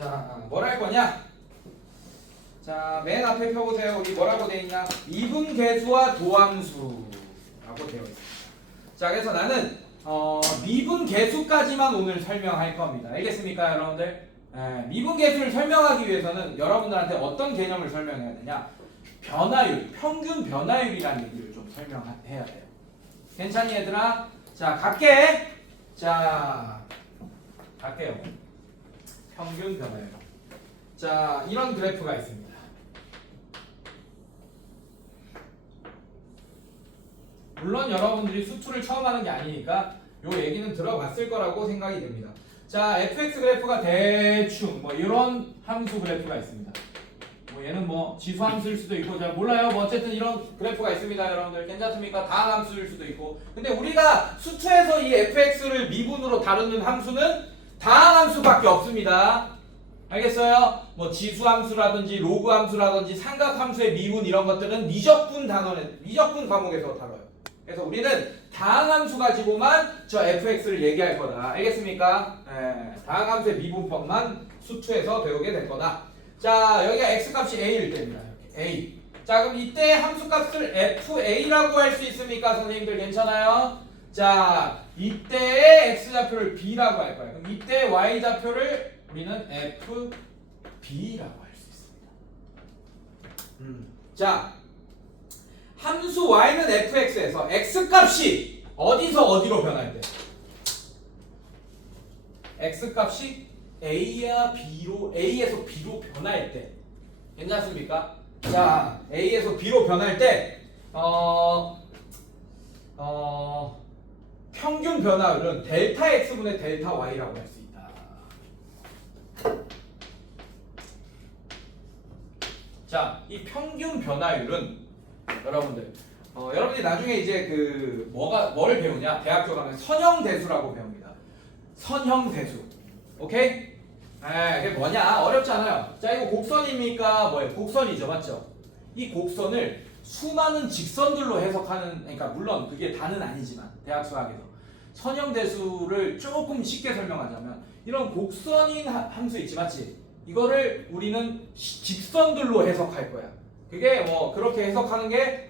자, 뭘 할 거냐? 자, 맨 앞에 펴보세요. 여기 뭐라고 되어 있냐? 미분계수와 도함수라고 되어 있습니다. 자, 그래서 나는 미분계수까지만 오늘 설명할 겁니다. 알겠습니까, 여러분들? 미분계수를 설명하기 위해서는 여러분들한테 어떤 개념을 설명해야 되냐? 변화율, 평균 변화율이라는 얘기를 좀 설명해야 돼요. 괜찮니, 얘들아? 자, 갈게. 자, 갈게요. 평균 변화율. 자, 이런 그래프가 있습니다. 물론 여러분들이 수투를 처음 하는 게 아니니까 요 얘기는 들어봤을 거라고 생각이 됩니다. 자, fx 그래프가 대충 뭐 이런 함수 그래프가 있습니다. 뭐 얘는 뭐 지수 함수일 수도 있고 잘 몰라요. 뭐 어쨌든 이런 그래프가 있습니다, 여러분들. 괜찮습니까? 다항 함수일 수도 있고. 근데 우리가 수투에서 이 fx를 미분으로 다루는 함수는 다항 함수밖에 없습니다. 알겠어요? 뭐 지수 함수라든지 로그 함수라든지 삼각 함수의 미분 이런 것들은 미적분 과목에서 다뤄요. 그래서 우리는 다항 함수 가지고만 저 fx를 얘기할 거다. 알겠습니까? 다항 함수의 미분법만 수투에서 배우게 될 거다. 자, 여기가 x 값이 a일 때입니다. 이렇게 a. 자, 그럼 이때 함수 값을 fa라고 할 수 있습니까? 선생님들 괜찮아요? 자, 이때의 x 좌표를 b라고 할 거예요. 그럼 이때 y 좌표를 우리는 fb라고 할 수 있습니다. 자, 함수 y는 fx에서 x 값이 어디서 어디로 변할 때? x 값이 a야 b로 a에서 b로 변할 때 괜찮습니까? 자, a에서 b로 변할 때 평균 변화율은 델타 x분의 델타 y라고 할 수 있다. 자, 이 평균 변화율은 여러분들 여러분들이 나중에 이제 뭘 배우냐? 대학교 가면 선형대수라고 배웁니다. 선형대수. 오케이? 그게 뭐냐? 어렵지 않아요. 자, 이거 곡선입니까? 뭐예요? 곡선이죠, 맞죠? 이 곡선을 수많은 직선들로 해석하는, 그러니까 물론 그게 다는 아니지만 대학 수학에서 선형대수를 조금 쉽게 설명하자면 이런 곡선인 함수 있지, 맞지? 이거를 우리는 직선들로 해석할 거야. 그게 뭐 그렇게 해석하는 게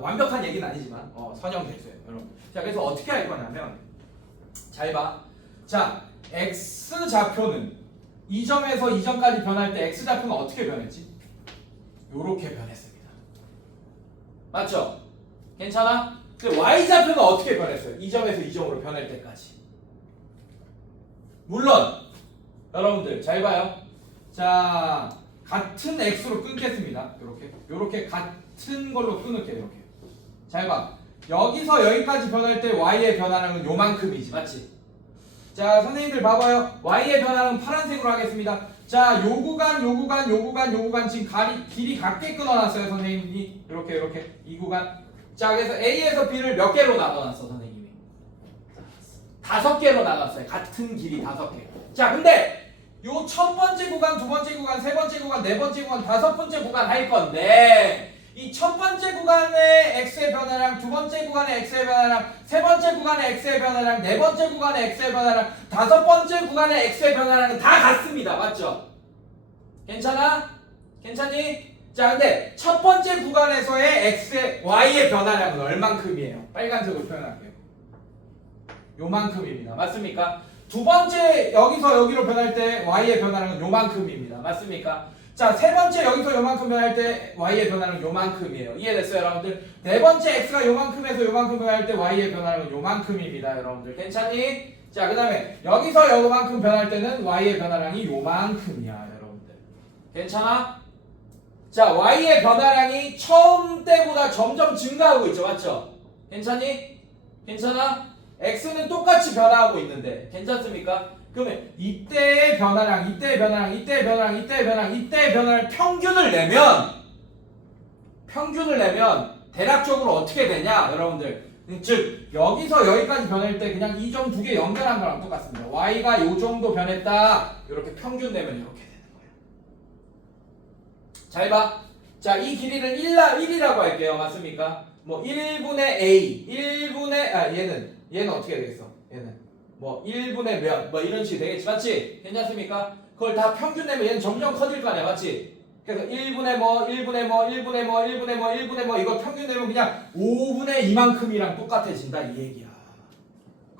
완벽한 얘기는 아니지만 선형대수예요, 여러분. 자, 그래서 어떻게 할 거냐면 잘 봐. 자, x 좌표는 이 점에서 이 점까지 변할 때 x 좌표는 어떻게 변했지? 요렇게 변했습니다. 맞죠? 괜찮아? 근데 y 좌표는 어떻게 변했어요? 이 점에서 이 점으로 변할 때까지. 물론 여러분들 잘 봐요. 자, 같은 x로 끊겠습니다. 요렇게 같은 걸로 끊을게요. 이렇게. 잘 봐. 여기서 여기까지 변할 때 y의 변화량은 요만큼이지, 맞지? 자, 선생님들 봐봐요. y의 변화는 파란색으로 하겠습니다. 자, 요 구간 지금 길이 같게 끊어놨어요, 선생님이. 이렇게 이 구간. 자, 그래서 a에서 b를 몇 개로 나눠놨어, 선생님이? 5개로 나눴어요. 같은 길이 5개. 자, 근데 요 첫 번째 구간, 두 번째 구간, 세 번째 구간, 네 번째 구간, 다섯 번째 구간 할 건데 이 첫 번째 구간의 x의 변화량, 두 번째 구간의 x의 변화량, 세 번째 구간의 x의 변화량, 네 번째 구간의 x의 변화량, 다섯 번째 구간의 x의 변화량은 다 같습니다. 맞죠? 괜찮아? 괜찮니? 자, 근데 첫 번째 구간에서의 x의 y의 변화량은 얼만큼이에요? 빨간색으로 표현할게요. 요만큼입니다. 맞습니까? 두 번째 여기서 여기로 변할 때 y의 변화량은 요만큼입니다. 맞습니까? 자, 세 번째 여기서 요만큼 변할 때 y의 변화는 요만큼이에요. 이해됐어요, 여러분들? 네 번째 x가 요만큼에서 요만큼 변할 때 y의 변화는 요만큼입니다, 여러분들. 괜찮니? 자, 그 다음에 여기서 요만큼 변할 때는 y의 변화량이 요만큼이야, 여러분들. 괜찮아? 자, y의 변화량이 처음 때보다 점점 증가하고 있죠, 맞죠? 괜찮니? 괜찮아? x는 똑같이 변화하고 있는데 괜찮습니까? 그러면 이때의 변화량, 이때의 변화량, 이때의 변화량, 이때의 변화량, 이때의 변화량 평균을 내면 대략적으로 어떻게 되냐, 여러분들? 즉 여기서 여기까지 변할 때 그냥 이 점 두 개 연결한 거랑 똑같습니다. y가 요 정도 변했다. 이렇게 평균 내면 이렇게 되는 거예요. 잘 봐. 자, 이 길이를 1이라고 할게요. 맞습니까? 뭐 1분의 a, 얘는 어떻게 되겠어? 얘는 뭐 1분의 몇 뭐 이런 식이 되겠지 맞지? 괜찮습니까? 그걸 다 평균 내면 얘는 점점 커질 거 아니야 맞지? 그래서 1분의 뭐 1분의 뭐 1분의 뭐 1분의 뭐 1분의 뭐 이거 평균 내면 그냥 5분의 이만큼이랑 똑같아진다 이 얘기야.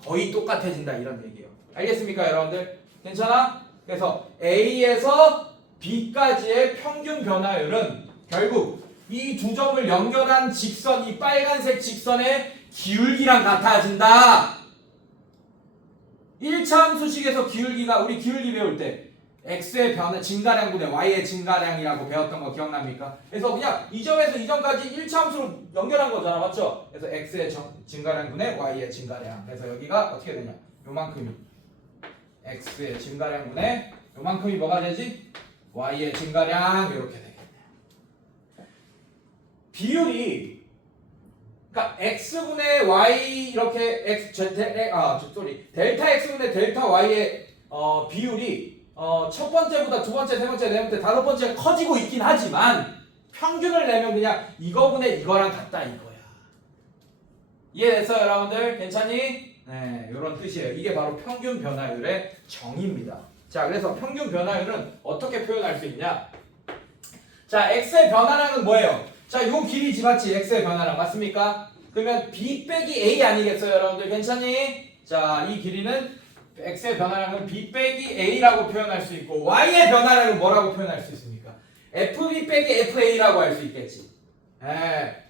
거의 똑같아진다 이런 얘기예요. 알겠습니까 여러분들? 괜찮아? 그래서 A에서 B까지의 평균 변화율은 결국 이 두 점을 연결한 직선, 이 빨간색 직선의 기울기랑 같아진다. 1차 함수식에서 기울기가 우리 기울기 배울 때 x의 변화 증가량분의 y의 증가량이라고 배웠던 거 기억납니까? 그래서 그냥 이 점에서 이 점까지 1차 함수로 연결한 거잖아 맞죠? 그래서 x의 증가량분의 y의 증가량. 그래서 여기가 어떻게 되냐? 요만큼이 x의 증가량분의 요만큼이 뭐가 되지? y의 증가량 이렇게 되겠네요. 비율이 그러니까 x분의 y 이렇게 델타 x분의 델타 y의 비율이 첫 번째보다 두 번째, 세 번째, 네 번째, 다섯 번째 커지고 있긴 하지만 평균을 내면 그냥 이거분의 이거랑 같다 이거야. 이해됐어요 여러분들? 괜찮니? 네, 이런 뜻이에요. 이게 바로 평균 변화율의 정의입니다. 자, 그래서 평균 변화율은 어떻게 표현할 수 있냐? 자, x의 변화량은 뭐예요? 자, 요 길이지 맞지? x의 변화량 맞습니까? 그러면 b 빼기 a 아니겠어요 여러분들? 괜찮니? 자, 이 길이는 x의 변화량은 b 빼기 a라고 표현할 수 있고 y의 변화량은 뭐라고 표현할 수 있습니까? fb 빼기 fa라고 할 수 있겠지.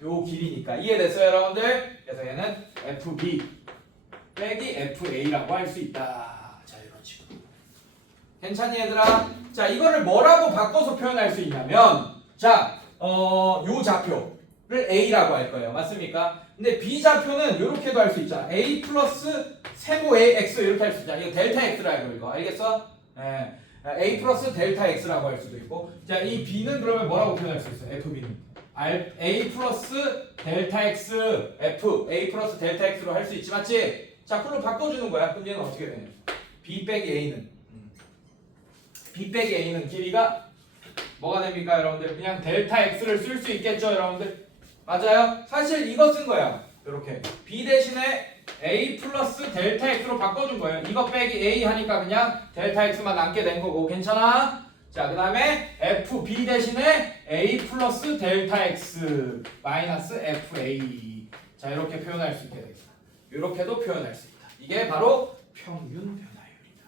요 길이니까 이해됐어요 여러분들? 그래서 얘는 fb 빼기 fa라고 할 수 있다. 자, 이런 식으로. 괜찮니 얘들아? 자, 이거를 뭐라고 바꿔서 표현할 수 있냐면 자, 요 좌표를 a라고 할 거예요. 맞습니까? 근데 b 좌표는 이렇게도 할 수 있잖아. a 플러스 세모 a x 이렇게 할 수 있잖아. 이거 델타 x라고 이거 알겠어? a 플러스 델타 x라고 할 수도 있고. 자, 이 b는 그러면 뭐라고 표현할 수 있어? fb는 a 플러스 델타 x f a 플러스 델타 x로 할 수 있지 맞지? 자, 그걸로 바꿔주는 거야. 그럼 얘는 어떻게 되냐? b 빼기 a는 길이가 뭐가 됩니까 여러분들? 그냥 델타 x를 쓸 수 있겠죠 여러분들? 맞아요? 사실 이거 쓴 거야. 이렇게 b 대신에 a 플러스 델타 x로 바꿔준 거예요. 이거 빼기 a 하니까 그냥 델타 x만 남게 된 거고 괜찮아? 자, 그 다음에 fb 대신에 a 플러스 델타 x 마이너스 fa. 자, 이렇게 표현할 수 있게 되겠다. 이렇게도 표현할 수 있다. 이게 바로 평균 변화율이다.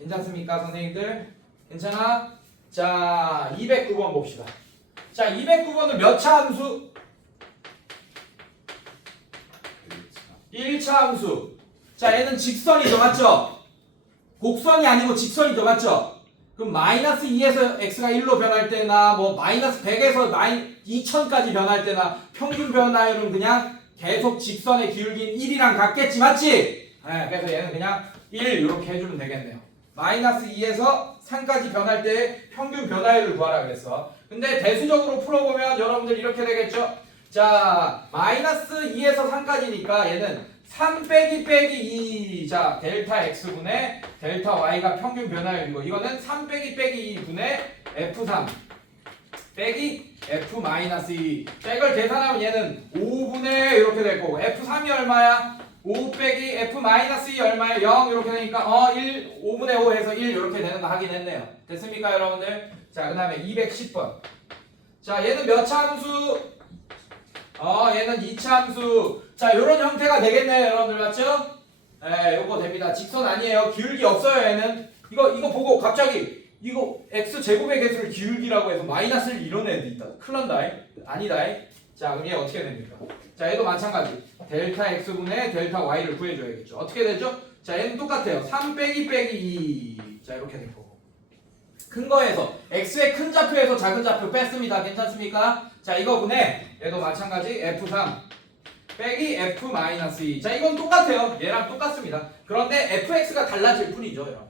괜찮습니까 선생님들? 괜찮아? 자, 209번 봅시다. 자, 209번은 몇 차 함수? 1차 함수. 자, 얘는 직선이죠 맞죠? 곡선이 아니고 직선이죠 맞죠? 그럼 마이너스 2에서 x가 1로 변할 때나 뭐 마이너스 100에서 2000까지 변할 때나 평균 변화율은 그냥 계속 직선의 기울기인 1이랑 같겠지 맞지? 그래서 얘는 그냥 1 이렇게 해주면 되겠네요. 마이너스 2에서 3까지 변할 때 평균 변화율을 구하라 그랬어. 근데 대수적으로 풀어보면 여러분들 이렇게 되겠죠? 자, 마이너스 2에서 3까지니까 얘는 3 빼기 빼기 2. 자, 델타 x분의 델타 y가 평균 변화율이고 이거는 3 빼기 빼기 2분의 f3 빼기 f 마이너스 2. 자, 이걸 계산하면 얘는 5분의 이렇게 될 거고 f3이 얼마야? 5 빼기 f 마이너스 2 얼마예요? 0 이렇게 되니까 1 5분의 5 해서 1 이렇게 되는 거 확인했네요. 됐습니까 여러분들? 자, 그 다음에 210번. 자, 얘는 몇 차 함수? 얘는 2차 함수. 자, 요런 형태가 되겠네요 여러분들 맞죠? 요거 됩니다. 직선 아니에요. 기울기 없어요 얘는. 이거 보고 갑자기 이거 x 제곱의 개수를 기울기라고 해서 마이너스를 이런 애도 있다. 큰일 난다. 아니다. 자, 그럼 얘 어떻게 됩니까? 자, 얘도 마찬가지. 델타 x분의 델타 y를 구해줘야겠죠. 어떻게 되죠? 자, 얘는 똑같아요. 3 빼기 빼기 2. 자, 이렇게 된 거고. 큰 거에서 x의 큰 좌표에서 작은 좌표 뺐습니다. 괜찮습니까? 자, 이거 분의 얘도 마찬가지 f3 빼기 f 마이너스 2. 자, 이건 똑같아요. 얘랑 똑같습니다. 그런데 fx가 달라질 뿐이죠, 여러분.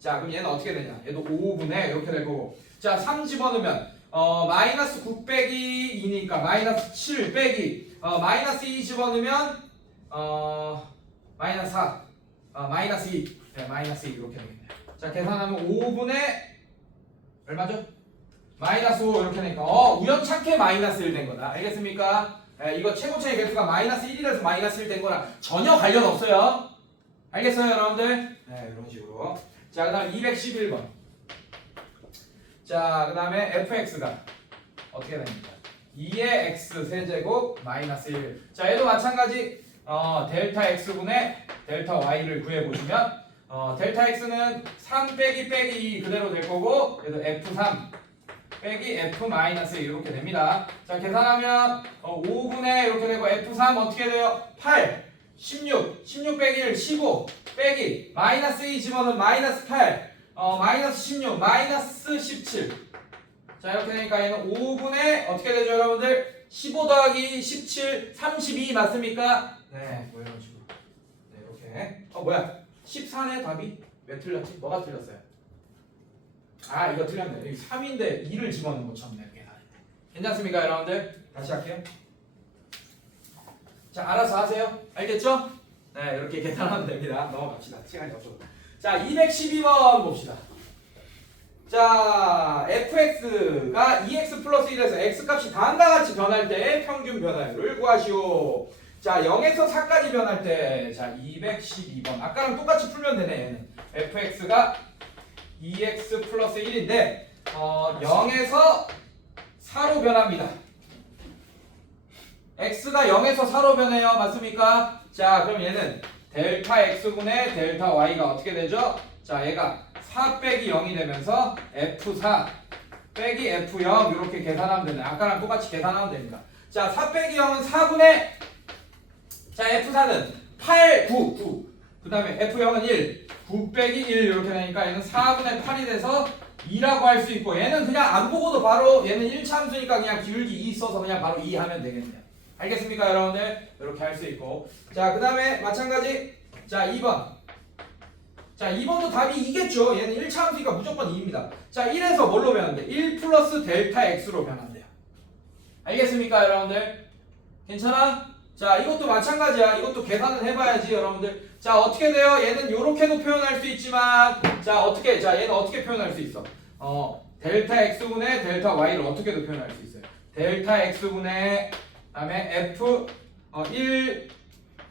자, 그럼 얘는 어떻게 되냐? 얘도 5분의 이렇게 될 거고. 자, 3 집어넣으면 마이너스 9 빼기 2니까 마이너스 7 빼기 마이너스 2 집어넣으면 마이너스 4 마이너스 2. 네, 마이너스 2 이렇게 되겠네요. 자, 계산하면 5분의 얼마죠? 마이너스 5 이렇게 되니까 우연찮게 마이너스 1 된 거다. 알겠습니까? 이거 최고차의 개수가 마이너스 1이라서 마이너스 1 된 거랑 전혀 관련 없어요. 알겠어요, 여러분들? 네, 이런 식으로. 자, 그 다음 211번. 자, 그 다음에 fx가 어떻게 됩니까? 2의 x 세제곱 마이너스 1. 자, 얘도 마찬가지 델타 x분의 델타 y를 구해보시면 델타 x는 3 빼기 2 그대로 될 거고 그래서 f3 빼기 f 마이너스 1 이렇게 됩니다. 자, 계산하면 5분의 이렇게 되고 f3 어떻게 돼요? 8, 16 빼기 1, 15 빼기 마이너스 2 집어넣으면 마이너스 8, 마이너스 16, 마이너스 17. 자, 이렇게 되니까 얘는 5분의 어떻게 되죠, 여러분들? 15 더하기 17, 32 맞습니까? 네, 뭐 이런 식으로. 네, 이렇게. 뭐야? 14네 답이? 왜 틀렸지? 뭐가 틀렸어요? 아, 이거 틀렸네. 여기 3인데 2를 집어넣은 거 처음 낼게. 괜찮습니까, 여러분들? 다시 할게요. 자, 알아서 하세요. 알겠죠? 네, 이렇게 계산하면 됩니다. 넘어갑시다. 시간이 없어서. 자, 212번 봅시다. 자, fx가 2x 플러스 1에서 x값이 다음과 같이 변할 때 평균 변화율을 구하시오. 자, 0에서 4까지 변할 때, 자, 212번. 아까랑 똑같이 풀면 되네, 얘는. fx가 2x 플러스 1인데, 0에서 4로 변합니다. x가 0에서 4로 변해요. 맞습니까? 자, 그럼 얘는 델타 x분의 델타 y가 어떻게 되죠? 자, 얘가 4 빼기 0이 되면서 f4 빼기 f0 이렇게 계산하면 되네. 아까랑 똑같이 계산하면 됩니다. 자, 4 빼기 0은 4분의 자, f4는 8, 9. 그 다음에 f0은 1. 9 빼기 1 이렇게 되니까 얘는 4분의 8이 돼서 2라고 할 수 있고 얘는 그냥 안 보고도 바로 얘는 1참수니까 그냥 기울기 2 써서 그냥 바로 2 하면 되겠네요. 알겠습니까, 여러분들? 이렇게 할 수 있고. 자, 그 다음에 마찬가지. 자, 2번. 자, 2번도 답이 2겠죠. 얘는 1참수니까 무조건 2입니다. 자, 1에서 뭘로 변한대? 1 플러스 델타 x로 변한대요. 알겠습니까, 여러분들? 괜찮아? 자, 이것도 마찬가지야. 이것도 계산은 해봐야지, 여러분들. 자, 어떻게 돼요? 얘는 요렇게도 표현할 수 있지만, 자, 어떻게, 자, 얘는 어떻게 표현할 수 있어? 델타 x분의 델타 y를 어떻게도 표현할 수 있어요. 델타 x분의 다음에 f1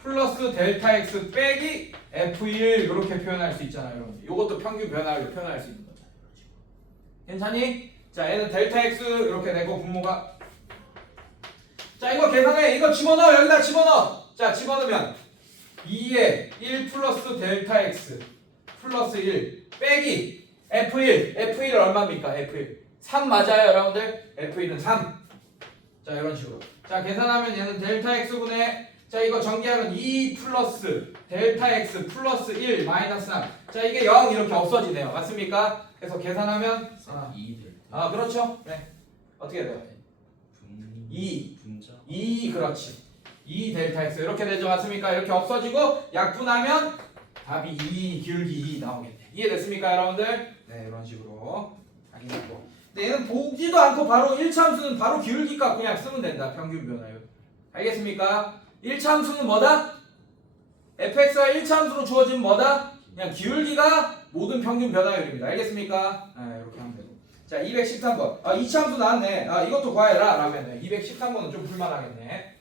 플러스 델타 x 빼기 f1 이렇게 표현할 수 있잖아요, 여러분들. 이것도 평균 변화를 표현할 수 있는 거죠. 괜찮니? 자, 얘는 델타 x 이렇게 되고 분모가 자, 이거 계산해. 이거 집어넣어. 여기다 집어넣어. 자, 집어넣으면 2에 1 플러스 델타 x 플러스 1 빼기 f1. f1은 얼마입니까? f1. 3 맞아요, 여러분들? f1은 3. 자, 이런 식으로. 자, 계산하면 얘는 델타 x분의 자, 이거 전개하면 2 플러스 델타 x 플러스 1 마이너스 3. 자, 이게 0 이렇게 없어지네요. 맞습니까? 그래서 계산하면 2될 그렇죠? 네. 어떻게 돼요? 2 분자 2 그렇지. 2 델타 x 이렇게 되죠. 맞습니까? 이렇게 없어지고 약분하면 답이 2 기울기 2 나오겠네. 이해됐습니까, 여러분들? 네, 이런 식으로 확인하고. 근데 얘는 보지도 않고 바로 1참수는 바로 기울기 값 그냥 쓰면 된다. 평균 변화율. 알겠습니까? 1참수는 뭐다? fx가 1참수로 주어진 뭐다? 그냥 기울기가 모든 평균 변화율입니다. 알겠습니까? 네, 이렇게 하면 되고. 자, 213번. 2참수 나왔네. 이것도 구해라. 라면 213번은 좀 불만하겠네.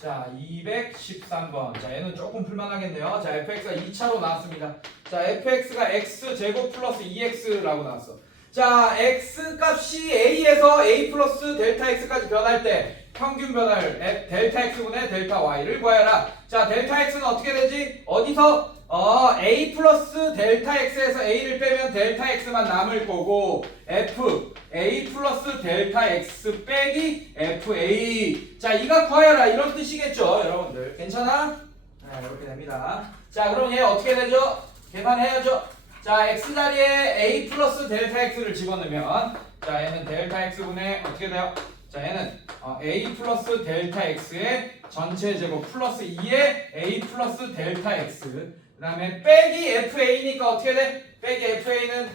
자, 213번. 자, 얘는 조금 불만하겠네요. 자, fx가 2차로 나왔습니다. 자, fx가 x제곱 플러스 2x라고 나왔어. 자, x 값이 a에서 a 플러스 델타 x까지 변할 때 평균 변화율 델타 x분의 델타 y를 구해라. 자, 델타 x는 어떻게 되지? 어디서? a 플러스 델타 x에서 a를 빼면 델타 x만 남을 거고 f a 플러스 델타 x 빼기 fa. 자, 이가 구하여라 이런 뜻이겠죠, 여러분들. 괜찮아? 네, 이렇게 됩니다. 자, 그럼 얘 어떻게 되죠? 계산해야죠. 자, x 자리에 a 플러스 델타 x를 집어넣으면 자, 얘는 델타 x분의 어떻게 돼요? 자, 얘는 a 플러스 델타 x의 전체 제곱 플러스 2의 a 플러스 델타 x 그 다음에 빼기 fa니까 어떻게 돼? 빼기 fa는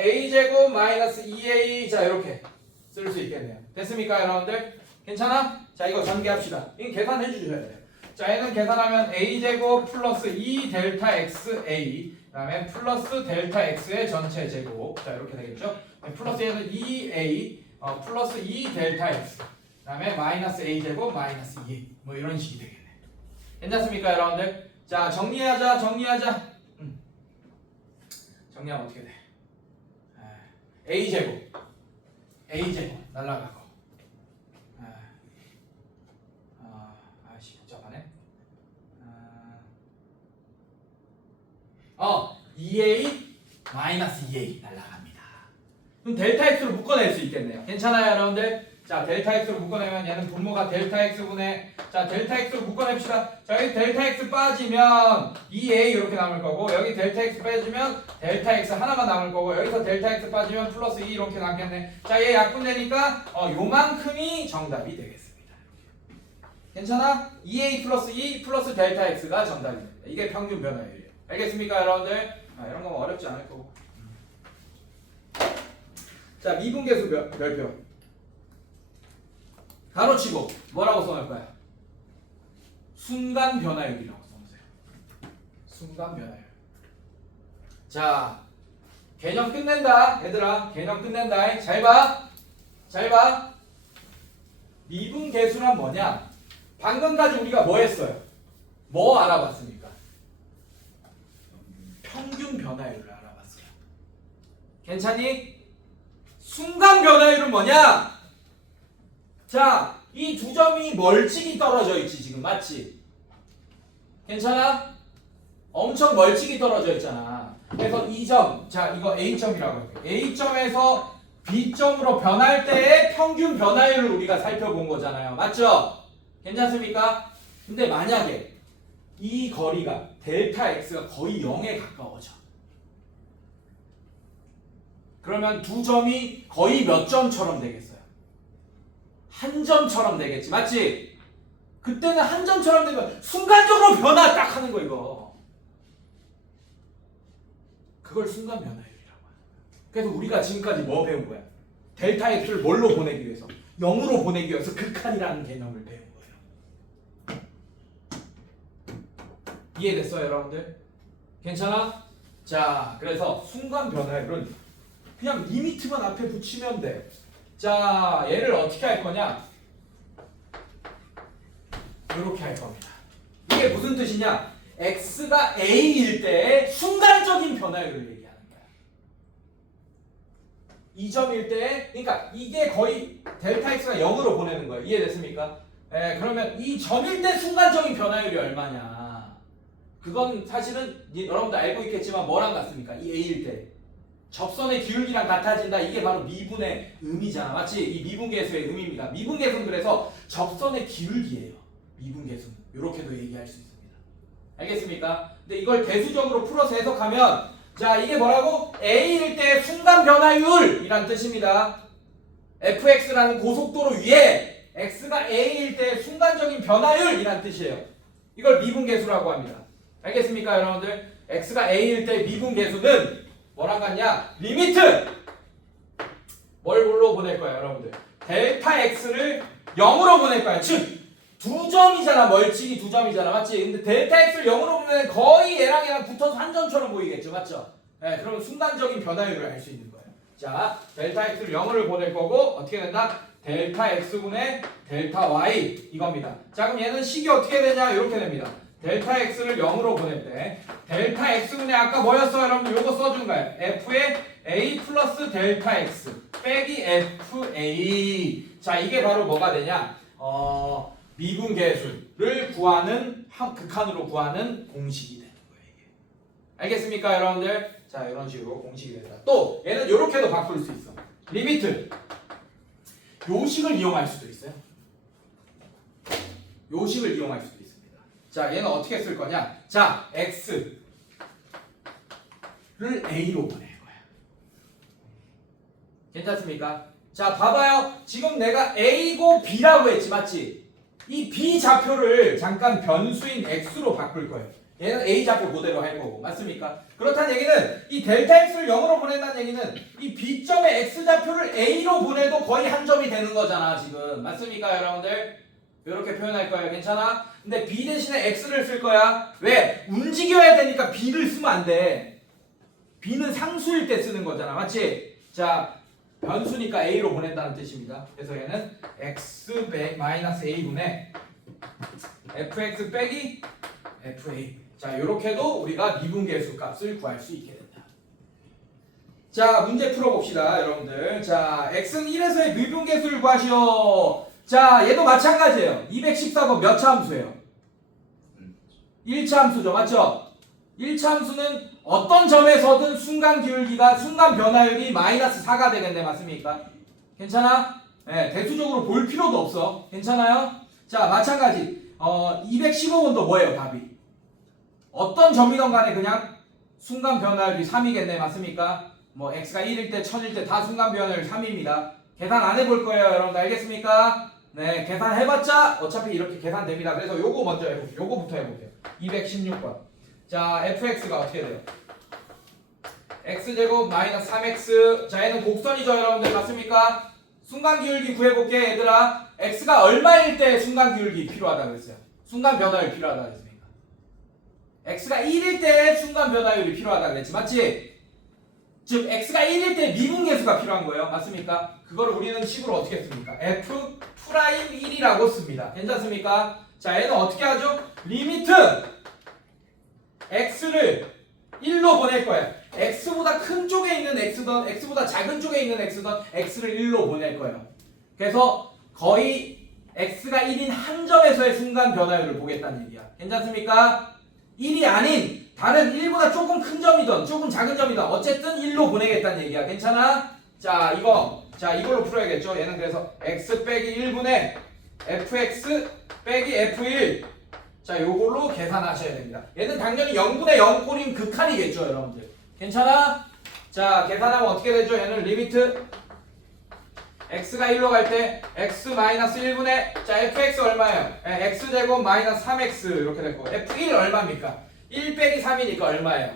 a 제곱 마이너스 2a 자, 이렇게 쓸 수 있겠네요. 됐습니까, 여러분들? 괜찮아? 자, 이거 전개합시다. 이거 계산해 주셔야 돼요. 자, 얘는 계산하면 a 제곱 플러스 2 델타 x a 그다음에 플러스 델타 x의 전체 제곱. 자 이렇게 되겠죠. 플러스 얘는 2a 플러스 2 델타 x. 그다음에 마이너스 a 제곱 마이너스 2a. 뭐 이런 식이 되겠네. 괜찮습니까, 여러분들? 자 정리하자. 정리하면 어떻게 돼? a 제곱 날라가고. 복잡하네. 2a 마이너스 2a 날라갑니다. 그럼 델타 x로 묶어낼 수 있겠네요. 괜찮아요, 여러분들? 자, 델타 x로 묶어내면 얘는 분모가 델타 x분의, 자, 델타 x로 묶어냅시다. 자, 여기 델타 x 빠지면 2a 이렇게 남을 거고, 여기 델타 x 빼주면 델타 x 하나만 남을 거고, 여기서 델타 x 빠지면 플러스 2 이렇게 남겠네. 자, 얘 약분되니까 요만큼이 정답이 되겠습니다. 괜찮아? 2a 플러스 2 플러스 델타 x가 정답이 됩니다. 이게 평균 변화율이에요. 알겠습니까, 여러분들? 이런 건 어렵지 않을 거고. 자, 미분계수 별표. 가로치고 뭐라고 써놓을 거야? 순간 변화율이라고 써놓으세요. 순간 변화율. 자, 개념 끝낸다, 얘들아. 개념 끝낸다. 잘 봐. 미분계수란 뭐냐? 방금까지 우리가 뭐 했어요? 뭐 알아봤습니까? 평균 변화율을 알아봤어요. 괜찮니? 순간 변화율은 뭐냐? 자, 이 두 점이 멀찍이 떨어져 있지 지금, 맞지? 괜찮아? 엄청 멀찍이 떨어져 있잖아. 그래서 이 점, 자 이거 A점이라고 할게요. A점에서 B점으로 변할 때의 평균 변화율을 우리가 살펴본 거잖아요. 맞죠? 괜찮습니까? 근데 만약에 이 거리가 델타 X가 거의 0에 가까워져. 그러면 두 점이 거의 몇 점처럼 되겠어요? 한 점처럼 되겠지, 맞지? 그때는 한 점처럼 되면 순간적으로 변화 딱 하는 거 이거. 그걸 순간 변화율이라고 하는 거야. 그래서 우리가 지금까지 뭐 배운 거야? 델타 x를 뭘로 보내기 위해서? 0으로 보내기 위해서 극한이라는 개념을 배운 거예요. 이해됐어요, 여러분들? 괜찮아? 자, 그래서 순간 변화율은 그냥 리미트만 앞에 붙이면 돼. 자, 얘를 어떻게 할 거냐? 이렇게 할 겁니다. 이게 무슨 뜻이냐? x가 a일 때의 순간적인 변화율을 얘기하는 거야. 2점일 때, 그러니까 이게 거의 델타 x가 0으로 보내는 거예요. 이해됐습니까? 그러면 이 점일 때 순간적인 변화율이 얼마냐? 그건 사실은 여러분도 알고 있겠지만 뭐랑 같습니까? 이 a일 때. 접선의 기울기랑 같아진다. 이게 바로 미분의 의미잖아. 맞지? 이 미분계수의 의미입니다. 미분계수는 그래서 접선의 기울기예요. 미분계수는. 이렇게도 얘기할 수 있습니다. 알겠습니까? 근데 이걸 대수적으로 풀어서 해석하면 자, 이게 뭐라고? A일 때 순간 변화율이란 뜻입니다. fx라는 고속도로 위에 x가 a일 때 순간적인 변화율이란 뜻이에요. 이걸 미분계수라고 합니다. 알겠습니까, 여러분들? x가 a일 때 미분계수는 뭐랑 같냐? 리미트! 뭘 뭘로 보낼 거야, 여러분들? 델타 x를 0으로 보낼 거야. 즉, 두 점이잖아. 멀찍이 두 점이잖아. 맞지? 근데 델타 x를 0으로 보면 거의 얘랑 붙어서 한 점처럼 보이겠죠. 맞죠? 그러면 순간적인 변화율을 알 수 있는 거예요. 자, 델타 x를 0으로 보낼 거고 어떻게 된다? 델타 x분의 델타 y 이겁니다. 자, 그럼 얘는 식이 어떻게 되냐? 이렇게 됩니다. 델타 x를 0으로 보낼 때 델타 x분의 아까 뭐였어, 여러분들? 요거 써준 거예요. f의 a 플러스 델타 x 빼기 fa. 자, 이게 바로 뭐가 되냐? 미분계수를 구하는 극한으로 구하는 공식이 되는 거예요. 이게. 알겠습니까, 여러분들? 자, 이런 식으로 공식이 된다. 또 얘는 이렇게도 바꿀 수 있어. 리미트. 요식을 이용할 수도 있어요. 요식을 이용할 수도 있습니다. 자, 얘는 어떻게 쓸 거냐? 자, x를 a로 보낼 거야. 괜찮습니까? 자, 봐봐요. 지금 내가 a고 b라고 했지, 맞지? 이 b 좌표를 잠깐 변수인 x로 바꿀 거예요. 얘는 a 좌표 그대로 할 거고, 맞습니까? 그렇다는 얘기는 이 델타 x를 0으로 보낸다는 얘기는 이 b점의 x 좌표를 a로 보내도 거의 한 점이 되는 거잖아, 지금. 맞습니까, 여러분들? 이렇게 표현할 거예요. 괜찮아? 근데 b 대신에 x를 쓸 거야. 왜? 움직여야 되니까 b를 쓰면 안 돼. b는 상수일 때 쓰는 거잖아. 맞지? 자, 변수니까 a로 보낸다는 뜻입니다. 그래서 얘는 x 마이너스 a분의 fx 빼기 fa. 자, 요렇게도 우리가 미분계수 값을 구할 수 있게 된다. 자, 문제 풀어봅시다, 여러분들. 자, x는 1에서의 미분계수를 구하시오. 자, 얘도 마찬가지예요. 214번 몇 차 함수예요? 1차 함수죠. 맞죠? 1차 함수는 어떤 점에서든 순간 기울기가, 순간 변화율이 마이너스 4가 되겠네. 맞습니까? 괜찮아? 네, 대수적으로 볼 필요도 없어. 괜찮아요? 자, 마찬가지. 215번도 뭐예요, 답이? 어떤 점이든 간에 그냥 순간 변화율이 3이겠네. 맞습니까? 뭐 x가 1일 때, 1000일 때 다 순간 변화율 3입니다. 계산 안 해볼 거예요, 여러분들. 알겠습니까? 네, 계산해봤자 어차피 이렇게 계산됩니다. 그래서 요거 먼저 해볼게요. 요거부터 해볼게요. 216번. 자, fx가 어떻게 돼요? x제곱 마이너스 3x. 자, 얘는 곡선이죠, 여러분들. 맞습니까? 순간 기울기 구해볼게, 얘들아. x가 얼마일 때 순간 기울기 필요하다 그랬어요? 순간 변화율 필요하다 그랬습니까? x가 1일 때 순간 변화율이 필요하다 그랬지, 맞지? 즉 x가 1일 때 미분계수가 필요한 거예요. 맞습니까? 그걸 우리는 식으로 어떻게 씁니까? f 프라임 1이라고 씁니다. 괜찮습니까? 자, 얘는 어떻게 하죠? 리미트 x를 1로 보낼 거예요. x보다 큰 쪽에 있는 x든 x보다 작은 쪽에 있는 x든 x를 1로 보낼 거예요. 그래서 거의 x가 1인 한 점에서의 순간 변화율을 보겠다는 얘기야. 괜찮습니까? 1이 아닌 다른 1보다 조금 큰 점이든 조금 작은 점이든 어쨌든 1로 보내겠다는 얘기야. 괜찮아? 자, 이걸로 풀어야겠죠. 얘는 그래서 x 빼기 1분의 fx 빼기 f1. 자, 요걸로 계산하셔야 됩니다. 얘는 당연히 0분의 0꼴인 극한이겠죠, 여러분들. 괜찮아? 자, 계산하면 어떻게 되죠? 얘는 리미트 x가 1로 갈 때 x 마이너스 1분의 자, fx 얼마예요? x제곱 마이너스 3x 이렇게 될 거고 f1 얼마입니까? 1 빼기 3이니까 얼마예요?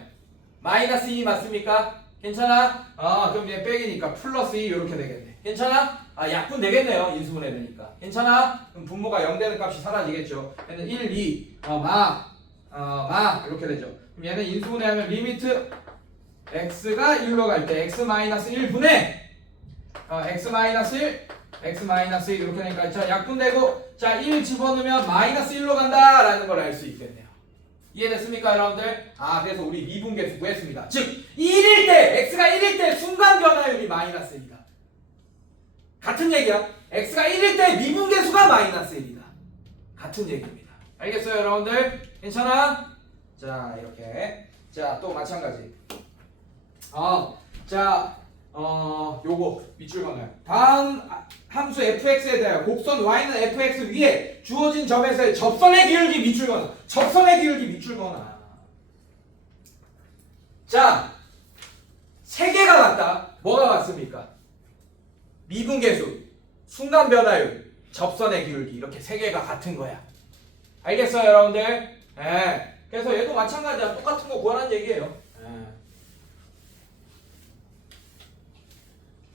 마이너스 2 맞습니까? 괜찮아? 그럼 얘 빼기니까 플러스 2 이렇게 되겠네. 괜찮아? 약분 되겠네요. 인수분해 되니까. 괜찮아? 그럼 분모가 0 되는 값이 사라지겠죠. 얘는 1, 2, 이렇게 되죠. 그럼 얘는 인수분해하면 리미트 x가 1로 갈 때 x 마이너스 1분의 x 마이너스 1, x 마이너스 1 이렇게 되니까 자, 약분되고 자, 1 집어넣으면 마이너스 1로 간다라는 걸 알 수 있겠네요. 이해됐습니까, 여러분들? 그래서 우리 미분계수 구했습니다. 즉 1일 때 x가 1일 때 순간 변화율이 마이너스 1이다. 같은 얘기야. x가 1일 때 미분계수가 마이너스 1이다. 같은 얘기입니다. 알겠어요, 여러분들? 괜찮아? 자, 이렇게. 자, 또 마찬가지. 요거 밑줄 그어요. 다음 함수 fx에 대하여 곡선 y는 fx 위에 주어진 점에서의 접선의 기울기 밑줄 그어. 접선의 기울기 밑줄 그어. 자, 세 개가 같다. 뭐가 같습니까? 미분계수, 순간 변화율, 접선의 기울기 이렇게 세 개가 같은 거야. 알겠어요, 여러분들? 예. 그래서 얘도 마찬가지야. 똑같은 거 구하라는 얘기예요.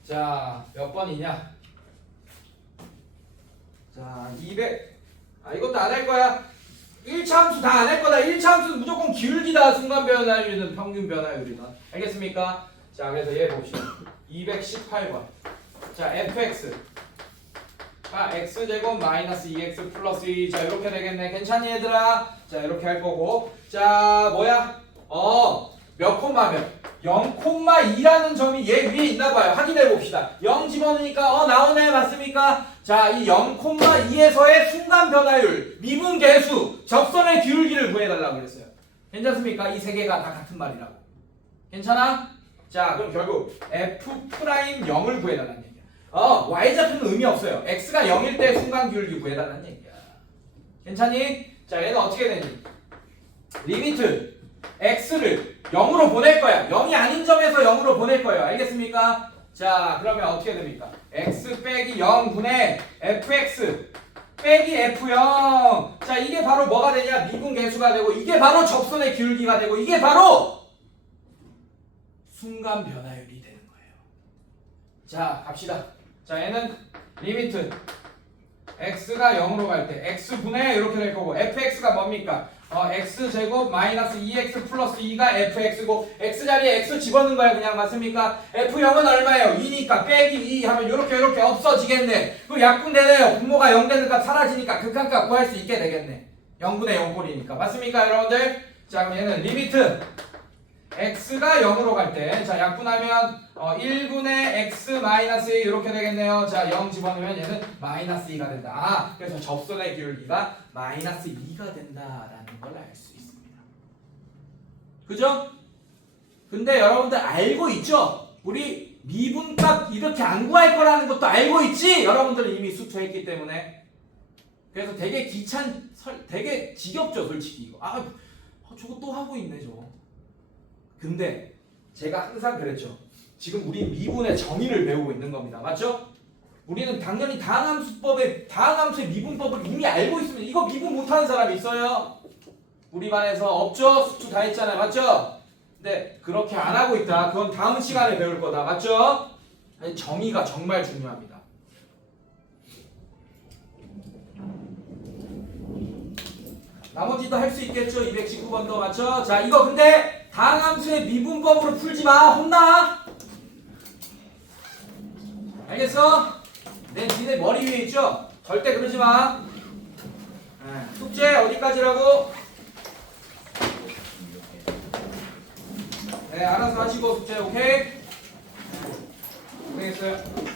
자, 몇 번이냐? 자, 200. 이것도 안 할 거야. 1차 함수 다 안 할 거다. 1차 함수는 무조건 기울기다. 순간 변화율이든 평균 변화율이든. 알겠습니까? 자, 그래서 얘 봅시다. 218번. 자, fx. x제곱 마이너스 2x 플러스 2. 자, 이렇게 되겠네. 괜찮니, 얘들아? 자, 이렇게 할 거고. 자, 뭐야? 몇 콤마면? 0,2라는 점이 얘 위에 있나봐요. 확인해 봅시다. 0 집어넣으니까 나오네. 맞습니까? 자, 이 0,2에서의 순간 변화율, 미분계수, 접선의 기울기를 구해달라고 그랬어요. 괜찮습니까? 이 세 개가 다 같은 말이라고. 괜찮아? 자, 그럼 결국 f'0을 구해달라는 얘기야. y좌표는 의미 없어요. x가 0일 때 순간 기울기 구해달라는 얘기야. 괜찮니? 자, 얘는 어떻게 되니? 리미트 x를 0으로 보낼 거야. 0이 아닌 점에서 0으로 보낼 거예요. 알겠습니까? 자, 그러면 어떻게 됩니까? x 빼기 0분의 fx 빼기 f0. 자, 이게 바로 뭐가 되냐? 미분계수가 되고 이게 바로 접선의 기울기가 되고 이게 바로 순간 변화율이 되는 거예요. 자, 갑시다. 자, 얘는 리미트 x가 0으로 갈 때 x분의 이렇게 될 거고 fx가 뭡니까? x제곱 마이너스 2x 플러스 2가 fx고 x 자리에 x 집어넣는 거야 그냥 맞습니까? f0은 얼마예요? 2니까 빼기 2 하면 요렇게 없어지겠네. 그 약분되네요. 분모가 0 되는 값 사라지니까 극한값 구할 수 있게 되겠네. 0분의 0꼴이니까 맞습니까 여러분들? 자 그럼 얘는 리미트 x가 0으로 갈 때 자 약분하면 1분의 x 마이너스 2 이렇게 되겠네요. 자 0 집어넣으면 얘는 마이너스 2가 된다. 그래서 접선의 기울기가 마이너스 2가 된다라는 걸 알 수 있습니다. 그죠? 근데 여러분들 알고 있죠? 우리 미분값 이렇게 안 구할 거라는 것도 알고 있지? 여러분들은 이미 수투했기 때문에. 그래서 되게 되게 지겹죠 솔직히 이거. 저거 또 하고 있네 저거. 근데 제가 항상 그랬죠. 지금 우리 미분의 정의를 배우고 있는 겁니다. 맞죠? 우리는 당연히 다항함수의 미분법을 이미 알고 있습니다. 이거 미분 못하는 사람이 있어요? 우리 반에서 없죠? 수투 다 했잖아요. 맞죠? 근데 그렇게 안 하고 있다. 그건 다음 시간에 배울 거다. 맞죠? 정의가 정말 중요합니다. 나머지도 할 수 있겠죠? 219번도 맞죠? 자 이거 근데 다항함수의 미분법으로 풀지 마. 혼나? 알겠어? 니네 머리 위에 있죠? 절대 그러지 마. 숙제 어디까지라고? 네 알아서 하시고 숙제 오케이? 고생했어요.